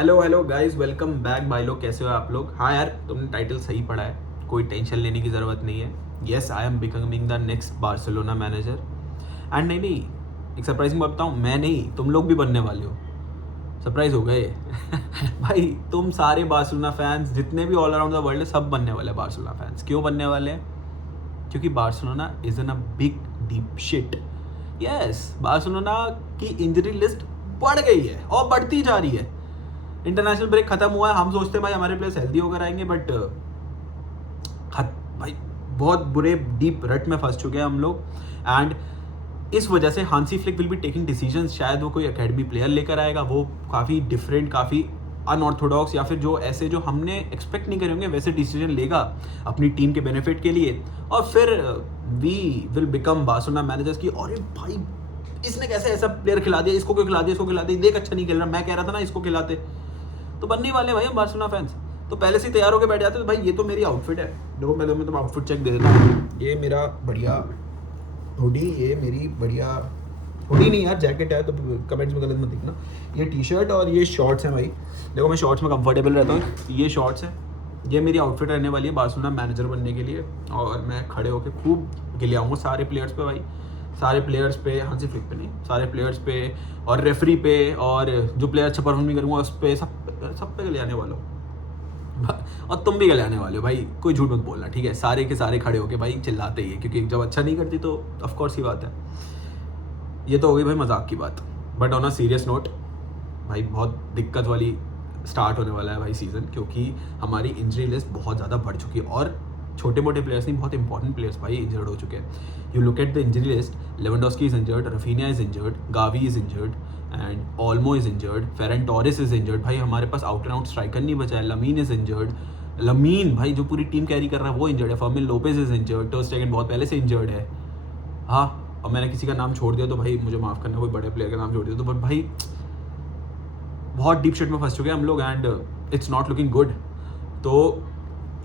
Hello hello guys, welcome back भाई लोग। कैसे हो आप लोग? हाँ यार, तुमने टाइटल सही पढ़ा है, कोई टेंशन लेने की ज़रूरत नहीं है। Yes, I am becoming the next Barcelona manager. And नहीं नहीं, एक सरप्राइजिंग बात बताऊँ, मैं नहीं, तुम लोग भी बनने वाले हो। सरप्राइज हो गए भाई, तुम सारे बार्सिलोना फैंस जितने भी ऑल अराउंड द वर्ल्ड है, सब बनने वाले हैं बार्सिलोना फैंस। क्यों बनने वाले हैं? क्योंकि Barcelona is in a big deep shit. Yes, Barcelona की इंजरी लिस्ट बढ़ गई है और बढ़ती जा रही है। इंटरनेशनल ब्रेक खत्म हुआ है, हम सोचते हैं भाई हमारे प्लेयर्स हेल्दी होकर आएंगे, बट भाई बहुत बुरे डीप रट में फंस चुके हैं हम लोग। एंड इस वजह से Hansi Flick will be taking decisions. शायद वो कोई एकेडमी प्लेयर लेकर आएगा, वो काफ़ी डिफरेंट, काफ़ी अनऑर्थोडॉक्स, या फिर जो ऐसे जो हमने एक्सपेक्ट नहीं करे होंगे वैसे डिसीजन लेगा अपनी टीम के बेनिफिट के लिए। और फिर we will become Barcelona managers की, और भाई इसने कैसे ऐसा प्लेयर खिला दिया, इसको क्यों खिला दिया, इसको खिला दिया, देख अच्छा नहीं खेल रहा, मैं कह रहा था ना इसको खिलाते। तो बनने वाले भाई हम बार्सिलोना फैंस। तो पहले से ही तैयार होकर बैठ जाते। तो भाई ये तो मेरी आउटफिट है, देखो मैं तुम्हें आउटफिट चेक दे देता हूँ। ये मेरा बढ़िया हुडी, ये मेरी बढ़िया हुडी नहीं यार, जैकेट है, तो कमेंट्स में गलत मत दिखना। ये टी शर्ट और ये शॉर्ट्स हैं भाई। देखो मैं शॉर्ट्स में कंफर्टेबल रहता हूँ, ये शॉर्ट्स हैं। ये मेरी आउटफिट रहने वाली है बार्सिलोना मैनेजर बनने के लिए। और मैं खड़े होकर खूब गिलियाऊँगा सारे प्लेयर्स पे भाई, सारे प्लेयर्स पे, हांसी फ्लिक पे नहीं, सारे प्लेयर्स पे और रेफरी पे, और जो प्लेयर अच्छा परफॉर्म नहीं करूँगा उस पर, सब पे गिलाने वाला हूँ। और तुम भी गिलाने वाले हो भाई, कोई झूठ मत बोलना, ठीक है? सारे के सारे खड़े होके भाई चिल्लाते ही है, क्योंकि जब अच्छा नहीं करती तो ऑफकोर्स ही बात है। ये तो हो गई भाई मजाक की बात। But on a serious note भाई, बहुत दिक्कत वाली स्टार्ट होने वाला है भाई सीज़न, क्योंकि हमारी इंजरी लिस्ट बहुत ज़्यादा बढ़ चुकी है। और छोटे मोटे प्लेयर्स नहीं, बहुत इंपॉर्टेंट प्लेयर्स भाई इंजर्ड हो चुके हैं। You look at the injury list, Lewandowski is injured, Raphinha is injured, Gavi is injured, and Olmo is injured, Ferran Torres is injured. भाई हमारे पास आउट एंड आउट स्ट्राइकर नहीं बचा है। लमीन इज इंजर्ड, लमीन भाई जो पूरी team carry कर रहा है वो इंजर्ड है। Fermin Lopez is injured, Ter Stegen बहुत पहले से इंजर्ड है। हाँ, और मैंने किसी का नाम छोड़ दिया तो भाई मुझे माफ़ करना, कोई बड़े प्लेयर का नाम छोड़ दिया तो, बट भाई बहुत डीप शिट में फंस चुके हैं हम लोग, and it's not looking good. तो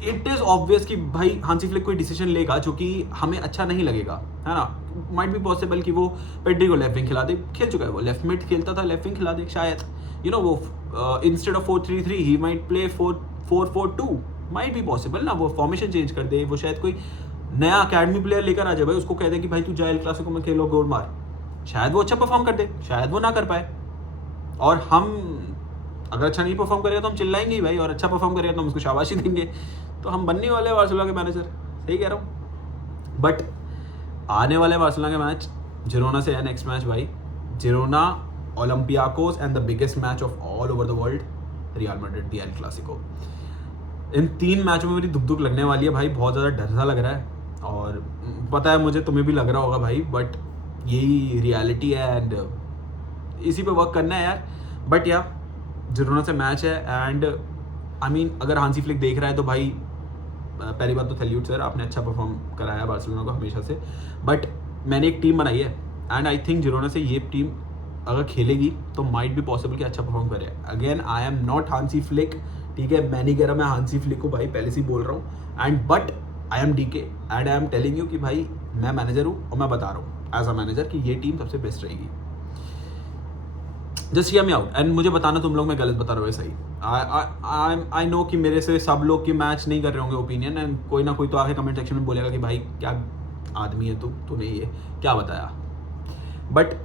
इट इज़ ऑब्वियस कि भाई हांसी फ्लिक कोई डिसीजन लेगा जो कि हमें अच्छा नहीं लगेगा, है ना? माइट बी पॉसिबल कि वो पेड्री को लेफ्ट विंग खिला दे, खेल चुका है वो, लेफ्ट मिड खेलता था, लेफ्ट विंग खिला दे शायद। यू नो वो instead of 4-3-3 he might play 4-4-2, might be possible ना, वो फॉर्मेशन चेंज कर दे। वो शायद कोई नया अकेडमी प्लेयर लेकर आ जाए भाई, उसको कह दे कि भाई तू जा एल क्लासिको में खेलो, गोल मार। शायद वो अच्छा परफॉर्म कर दे, शायद वो ना कर पाए। और हम अगर अच्छा नहीं परफॉर्म करेगा तो हम चिल्लाएंगे ही भाई, और अच्छा परफॉर्म करेगा तो हम उसको शाबाशी देंगे। तो हम बनने वाले हैं बार्सिलोना के मैनेजर, सही कह रहा हूँ। बट आने वाले बार्सिलोना के मैच जिरोना से है नेक्स्ट मैच भाई। Girona, Olympiacos and the biggest match of all over the world, Real Madrid, the El Clasico. इन 3 मैचों में मेरी दुख दुख लगने वाली है भाई, बहुत ज़्यादा डर सा लग रहा है। और पता है मुझे, तुम्हें भी लग रहा होगा भाई, बट यही रियलिटी है एंड इसी पे वर्क करना है यार। बट या जिरोना से मैच है, एंड आई मीन अगर हांसी फ्लिक देख रहा है तो भाई पहली बात तो सैल्यूट सर, आपने अच्छा परफॉर्म कराया बार्सिलोना को हमेशा से। बट मैंने एक टीम बनाई है, एंड आई थिंक जिरोना से ये टीम अगर खेलेगी तो माइट भी पॉसिबल कि अच्छा परफॉर्म करे। Again I am not Hansi Flick, ठीक है? मैं नहीं कह रहा मैं हांसी फ्लिक को भाई, पहले से ही बोल रहा हूँ। And but I am DK and I am telling you कि भाई मैं मैनेजर हूँ, और मैं बता रहा हूँ एज अ मैनेजर कि ये टीम सबसे बेस्ट रहेगी। Just hear me out, and मुझे बताना तुम लोग मैं गलत बता रहा हूँ। सही, आई नो कि मेरे से सब लोग की मैच नहीं कर रहे होंगे ओपिनियन, एंड कोई ना कोई तो आके कमेंट सेक्शन में बोलेगा कि भाई क्या आदमी है तूने ये क्या बताया। बट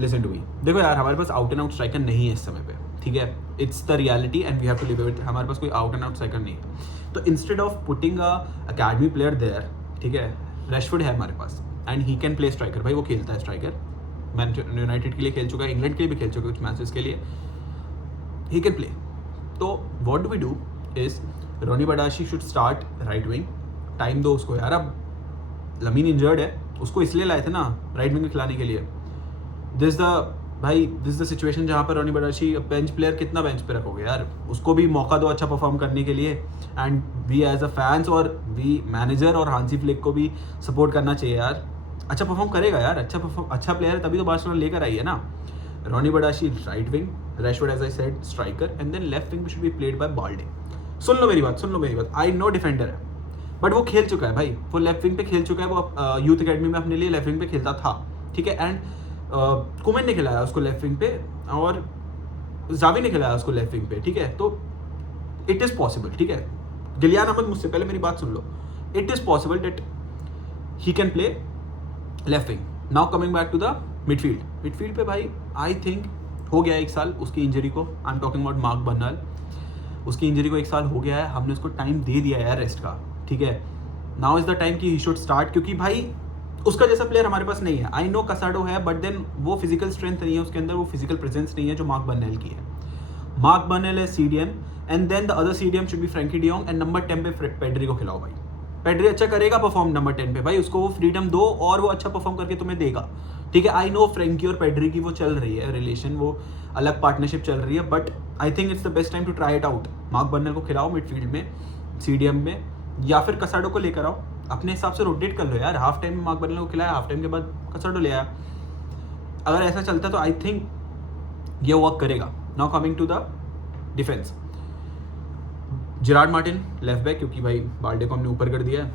लिसन टू मी, देखो यार, हमारे पास आउट एंड आउट स्ट्राइकर नहीं है इस समय पे, ठीक है? It's the reality and we have to live with. हमारे पास कोई आउट एंड आउट स्ट्राइकर नहीं है, तो instead of putting a academy player there, ठीक है, रैशफोर्ड है हमारे पास and he can play striker. भाई वो खेलता है स्ट्राइकर, मैनचेस्टर यूनाइटेड के लिए खेल चुका है, इंग्लैंड के लिए भी खेल चुका है कुछ मैचेस के लिए, ही कैन प्ले। तो what do we do is Roony Bardghji should start right wing. Time दो उसको यार, अब लमीन इंजर्ड है, उसको इसलिए लाए थे ना राइट विंग में खिलाने के लिए। दिस द सिचुएशन जहाँ पर रोनी बडाशी बेंच प्लेयर, कितना बेंच पे रखोगे यार? उसको भी मौका दो अच्छा परफॉर्म करने के लिए। And we as a fans और वी मैनेजर और हांसी फ्लिक को भी सपोर्ट करना चाहिए यार। अच्छा परफॉर्म करेगा यार, अच्छा प्लेयर है, तभी तो बार्सिलोना लेकर आई है ना। Roony Bardghji right wing, Rashford as I said striker, and then left wing should be played by Balde. सुन लो मेरी बात, आई नो डिफेंडर है, बट वो खेल चुका है भाई, वो लेफ्ट विंग पे खेल चुका है, वो यूथ अकेडमी में अपने लिए लेफ्ट विंग पे खेलता था, ठीक है? एंड कुमेन ने खिलाया उसको लेफ्ट विंग पे, और जावी ने खिलाया उसको लेफ्ट विंग पे, ठीक है, तो इट इज़ पॉसिबल, ठीक है, गिलियान अहमद, मुझसे पहले मेरी बात सुन लो, it is possible that he can play left wing. Now coming back to the midfield पे भाई आई थिंक हो गया 1 साल उसकी इंजरी को. I am talking about Marc Bernal. उसकी इंजरी को 1 साल हो गया है, हमने उसको टाइम दे दिया है रेस्ट का, ठीक है. नाउ इज़ द टाइम कि ही शुड स्टार्ट, क्योंकि भाई उसका जैसा प्लेयर हमारे पास नहीं है. आई नो कसाडो है, बट देन वो फिजिकल स्ट्रेंथ नहीं है उसके अंदर, वो फिजिकल प्रेजेंस नहीं है जो मार्क बर्नल की है. मार्क बर्नल है CDM, and then the other CDM should be Frenkie de Jong, and number 10 पे पेड्री को खिलाओ भाई. पेड्री अच्छा करेगा परफॉर्म नंबर 10 पे भाई, उसको वो फ्रीडम दो और वो अच्छा परफॉर्म करके तुम्हें देगा, ठीक है. आई नो फ्रैंकी और पेड्री की वो चल रही है रिलेशन, वो अलग पार्टनरशिप चल रही है, but I think it's the best time to try it out. Marc Bernal को खिलाओ मिडफील्ड में, CDM में, या फिर कसाडो को लेकर आओ, अपने हिसाब से रोटेट कर लो यार. हाफ टाइम में मार्क बर्नल को खिलाया, हाफ टाइम के बाद कसाडो ले आया. अगर ऐसा चलता तो आई थिंक ये वर्क करेगा. Now coming to the defence, Gerard Martin left back, क्योंकि भाई बाल्डे को हमने ऊपर कर दिया है,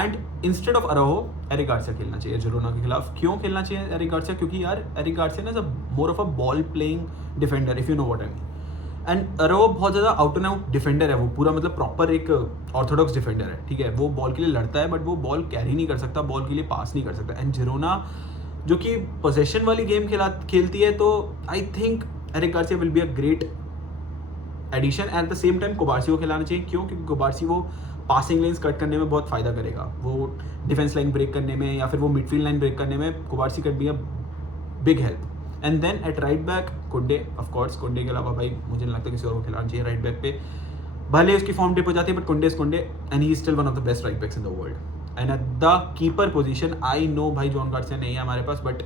एंड instead of Araujo Eric Garcia खेलना चाहिए जिरोना के खिलाफ. क्यों खेलना चाहिए एरिक गार्सिया? क्योंकि यार एरिक गार्सिया ना more of a ball playing defender, if you know what I mean. And Araujo बहुत ज़्यादा आउट एंड आउट डिफेंडर है, वो पूरा मतलब प्रॉपर एक ऑर्थोडॉक्स डिफेंडर है, ठीक है. वो बॉल के लिए लड़ता है, बट वो बॉल कैरी नहीं कर सकता, बॉल के लिए पास नहीं कर सकता. एंड जिरोना जो कि पोजेशन वाली गेम खेलती है, तो I think Eric Garcia will be a great addition. At the same time Cubarsi को खिलाना चाहिए. क्यों? क्योंकि कुबार्सी वो पासिंग लाइन्स कट करने में बहुत फायदा करेगा, वो डिफेंस लाइन ब्रेक करने में, या फिर वो मिडफील्ड लाइन ब्रेक करने में Cubarsi can be a big help. And then at right back Kounde, of course Kounde के अलावा भाई मुझे नहीं लगता किसी और को खिलाना चाहिए राइट बैक पे. भले उसकी फॉर्म डिप हो जाती है, but Kounde is Kounde, and he is still one of the best right backs in the world. And at the keeper position, I know भाई जॉन गार्सिया नहीं है हमारे पास, बट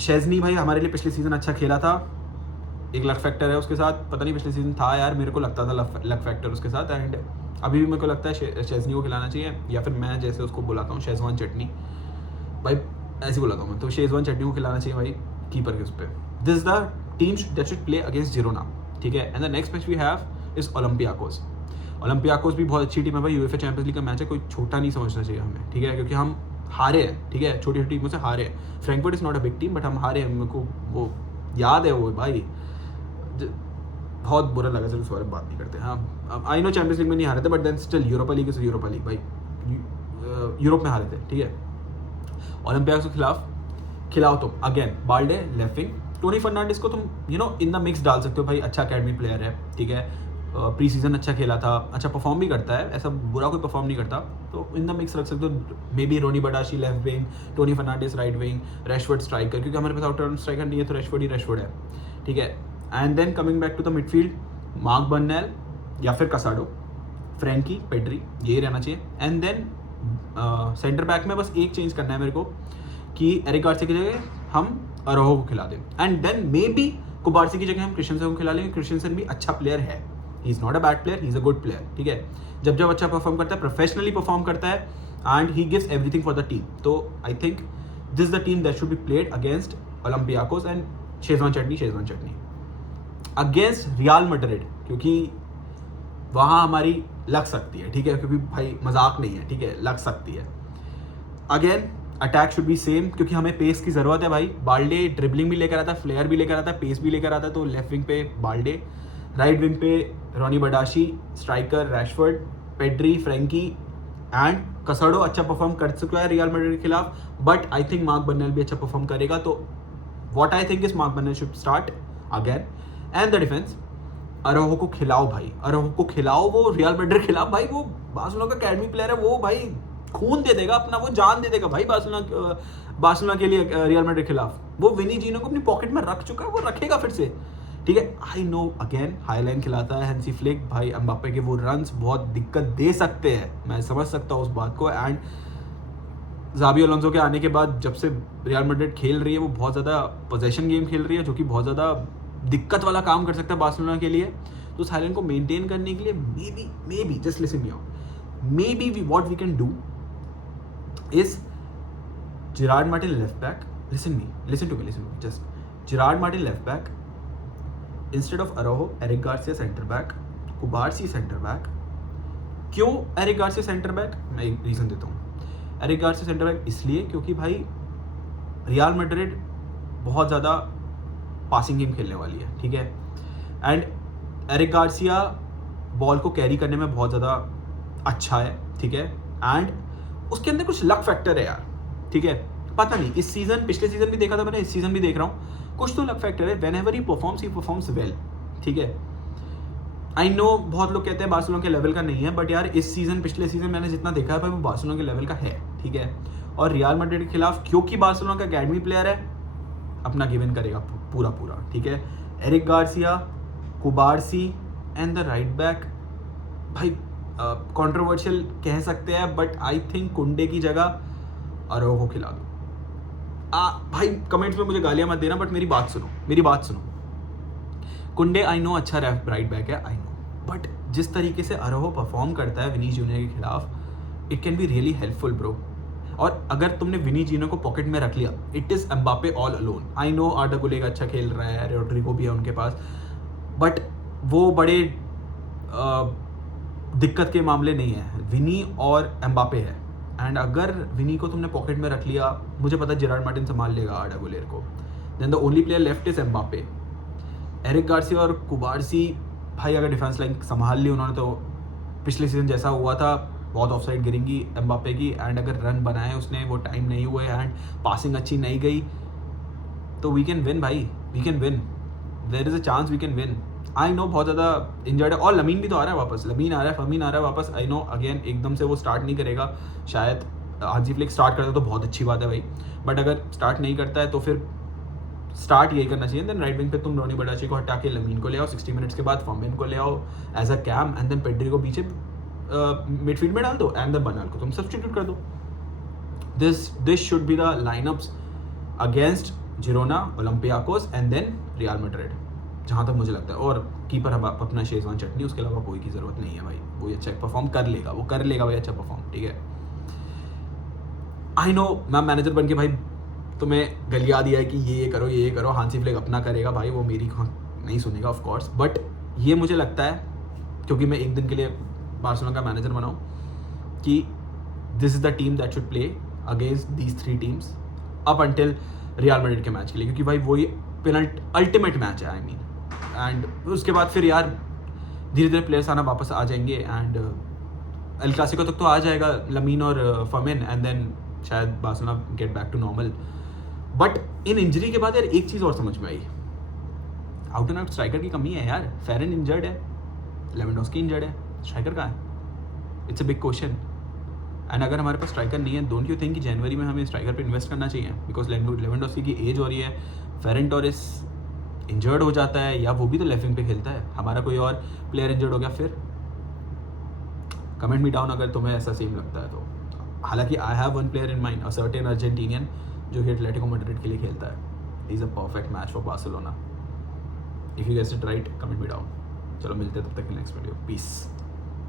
शेज़नी भाई हमारे लिए पिछले सीजन अच्छा खेला था. एक लक फैक्टर है उसके साथ, पता नहीं पिछले सीजन था यार, मेरे को लगता था लक फैक्टर उसके साथ. एंड अभी भी मेरे को लगता है शेज़नी को खिलाना चाहिए, या फिर मैं जैसे उसको बुलाता हूँ शेजवान चटनी भाई, ऐसे बुलाता हूँ मैं, तो शेजवान चटनी को खिलाना चाहिए भाई कीपर के उस पर. This the team that should play against Girona, ठीक है. And the next match we have is Olympiacos. Olympiacos भी बहुत अच्छी टीम है भाई, यूएफए चैंपियंस लीग का मैच है, कोई छोटा नहीं समझना चाहिए हमें, ठीक है, क्योंकि हम हारे हैं, ठीक है, छोटी छोटी टीमों से हारे हैं. Frankfurt is not a big team, but हम हारे हैं, मेरे को वो याद है वो भाई, बहुत बुरा लगा. चलो इस बारे में बात नहीं करते. हाँ, आई नो चैंपियंस लीग में नहीं हारे थे, but then still Europa league is Europa league भाई, यूरोप में हारे थे, ठीक है. ओलंपियाकोस के खिलाफ खिलाओ तुम again Balde left wing. Tony Fernandes को तुम इन द मिक्स डाल सकते हो भाई, अच्छा अकेडमी प्लेयर है, ठीक है, प्री सीजन अच्छा खेला था, अच्छा परफॉर्म भी करता है, ऐसा बुरा कोई परफॉर्म नहीं करता, तो इन द मिक्स रख सकते हो. Maybe Roony Bardghji left wing, Tony Fernandes right wing, Rashford striker, क्योंकि हमारे पास आउटर स्ट्राइकर नहीं है, तो रैशफोर्ड है, ठीक है. And then coming back to the midfield, Marc Bernal या फिर कसाडो, फ्रैंकी, पेड्री, ये रहना चाहिए. एंड देन सेंटर बैक में बस एक चेंज करना है मेरे को, कि एरिक गार्सिया की जगह हम अरोहो को खिला दें, and then maybe Cubarsi की जगह हम क्रिश्चियनसन को खिला लेंगे. क्रिश्चियनसन भी अच्छा प्लेयर है, he is not a bad player, he is a good player, ठीक है. जब जब अच्छा परफॉर्म करता है, प्रोफेशनली परफॉर्म करता है, and he gives everything for the team. तो I think this the team that should be played against Olympiacos. And Szczesny against Real Madrid, क्योंकि वहाँ हमारी लग सकती है, ठीक है, क्योंकि भाई मजाक नहीं है, ठीक है, लग सकती है. Again attack should be same, क्योंकि हमें पेस की ज़रूरत है भाई. बाल्डे ड्रिबलिंग भी लेकर आता है, फ्लेयर भी लेकर आता है, पेस भी लेकर आता है, तो लेफ्ट विंग पे बाल्डे, राइट विंग पे Roony Bardghji, striker Rashford, Pedri, Frenkie and Casado अच्छा परफॉर्म कर चुका है रियल मैड्रिड के खिलाफ, but I think Marc Bernal भी अच्छा परफॉर्म करेगा. तो what I think is Marc Bernal should start again. And the defence, Araujo को खिलाओ भाई, अरोहो को खिलाओ, वो रियल मैड्रिड के खिलाफ भाई, वो बार्सिलोना का अकेडमी प्लेयर है, वो भाई खून दे देगा अपना, वो जान दे देगा भाई बार्सिलोना के लिए रियल मैड्रिड के खिलाफ. वो विनी जीनो को अपनी पॉकेट में रख चुका है, वो रखेगा फिर से, ठीक है. I know again high line खिलाता है हैंसी फ्लिक भाई, एम्बाप्पे के वो रन्स बहुत दिक्कत दे सकते हैं, मैं समझ सकता हूँ उस बात को. एंड ज़ाबी अलोंसो के आने के बाद जब से रियल मैड्रिड खेल रही है, वो बहुत ज़्यादा पोजेशन गेम खेल रही है, जो कि बहुत ज़्यादा दिक्कत वाला काम कर सकता है बार्सिलोना के लिए. तो उस हाईलाइन को मेंटेन करने के लिए maybe just listen me out, maybe what we can do is Gerard Martin left back, listen to me, just Gerard Martin left back instead of Araujo, Eric Garcia centre back, Cubarsi centre back. क्यों Eric Garcia centre back? मैं एक reason देता हूँ. Eric Garcia centre back इसलिए क्योंकि भाई real Madrid बहुत ज़्यादा पासिंग गेम खेलने वाली है, ठीक है. एंड एरिक गार्सिया बॉल को कैरी करने में बहुत ज़्यादा अच्छा है, ठीक है, एंड उसके अंदर कुछ लक फैक्टर है यार, ठीक है, पता नहीं इस सीज़न, पिछले सीज़न भी देखा था मैंने, इस सीज़न भी देख रहा हूँ, कुछ तो लक फैक्टर है। When ever he performs well, ठीक है। आई नो बहुत लोग कहते हैं बार्सिलोना के लेवल का नहीं है, बट यार इस सीज़न, पिछले सीज़न मैंने जितना देखा है भाई वो बार्सिलोना के लेवल का है, ठीक है। और रियल मैड्रिड के खिलाफ क्योंकि बार्सिलोना का अकेडमी प्लेयर है, अपना गिव इन करेगा पूरा, ठीक है। Eric Garcia, Cubarsi and the right back, भाई कंट्रोवर्शियल कह सकते हैं, बट आई थिंक कुंडे की जगह अरोहो खिला दो। भाई कमेंट्स में मुझे गालियां मत देना, बट मेरी बात सुनो। कुंडे आई नो अच्छा राइट बैक है, आई नो, बट जिस तरीके से अरोहो परफॉर्म करता है विनी जूनियर के खिलाफ, it can be really helpful bro. और अगर तुमने विनी जूनियर को पॉकेट में रख लिया, it is Mbappe all alone. I know Arda Guler अच्छा खेल रहा है, रोड्रिगो भी है उनके पास, बट वो बड़े दिक्कत के मामले नहीं है, विनी और एम्बापे है। एंड अगर विनी को तुमने पॉकेट में रख लिया, मुझे पता है जेरार्ड मार्टिन संभाल लेगा आर्दा गुलेर को, then the only player left is Mbappe. Eric Garcia और कुबार्सी, भाई अगर डिफेंस लाइन संभाल ली उन्होंने तो पिछले सीजन जैसा हुआ था, बहुत ऑफसाइड गिरेंगी एम्बापे की, एंड अगर रन बनाए उसने, वो टाइम नहीं हुए एंड पासिंग अच्छी नहीं गई, तो वी कैन विन भाई, we can win, there is a chance we can win. I know बहुत ज़्यादा इंजर्ड है, और लमीन भी तो आ रहा है वापस, फमीन आ रहा है वापस। आई नो अगेन एकदम से वो स्टार्ट नहीं करेगा, शायद हांसी फ्लिक स्टार्ट करता तो बहुत अच्छी बात है भाई, बट अगर स्टार्ट नहीं करता है तो फिर स्टार्ट यही करना चाहिए। देन राइट विंग पे तुम रोनी बडाची को हटा के लमीन को ले आओ, 60 मिनट्स के बाद फमीन को ले आओ as a CAM, and then Pedri को पीछे मिडफील्ड में डाल दो, एंड देन बनाल को तुम सब्स्टिट्यूट कर दो। This should be the lineups against Girona, Olympiacos and then Real Madrid, जहाँ तक मुझे लगता है। और कीपर हम अपना शेजवान चटनी, उसके अलावा कोई की ज़रूरत नहीं है भाई, वो अच्छा परफॉर्म कर लेगा, वो कर लेगा भाई अच्छा परफॉर्म, ठीक है। आई नो मैं मैनेजर बन के भाई तुम्हें गलिया दिया है कि ये करो, हांसी फ्लिक अपना करेगा भाई, वो मेरी नहीं सुनेगा ऑफ कोर्स, बट ये मुझे लगता है, क्योंकि मैं एक दिन के लिए बार्सिलोना का मैनेजर बनाऊँ, कि this is the team that should play against these 3 teams up until real Madrid के मैच के लिए, क्योंकि भाई वही अल्टीमेट मैच है, आई मीन। एंड उसके बाद फिर यार धीरे धीरे प्लेयर्स आना वापस आ जाएंगे, एंड एल क्लासिको तक तो आ जाएगा लमीन और फमिन, एंड देन शायद Barcelona get back to normal. But in injury के बाद यार एक चीज़ और समझ में आई, आउट एंड आउट स्ट्राइकर की कमी है यार। फेरन इंजर्ड है, लेवेंडोस्की इंजर्ड है, स्ट्राइकर कहाँ है? It's a big question. And अगर हमारे पास स्ट्राइकर नहीं है, डोंट यू थिंक कि जनवरी में हमें स्ट्राइकर पे इन्वेस्ट करना चाहिए? बिकॉज लेवेंडोस्की की एज हो रही है, फेरन टोरेस इंजर्ड हो जाता है, या वो भी तो लेफ्ट विंग पे खेलता है, हमारा कोई और प्लेयर इंजर्ड हो गया, फिर कमेंट मी डाउन अगर तुम्हें ऐसा सेम लगता है तो। हालांकि I have one player in mind, a certain Argentinian, जो कि एटलेटिको मैड्रिड के लिए खेलता है। Is a perfect match for Barcelona. If you guess it right, comment me down. चलो मिलते हैं तब तक नेक्स्ट वीडियो, पीस।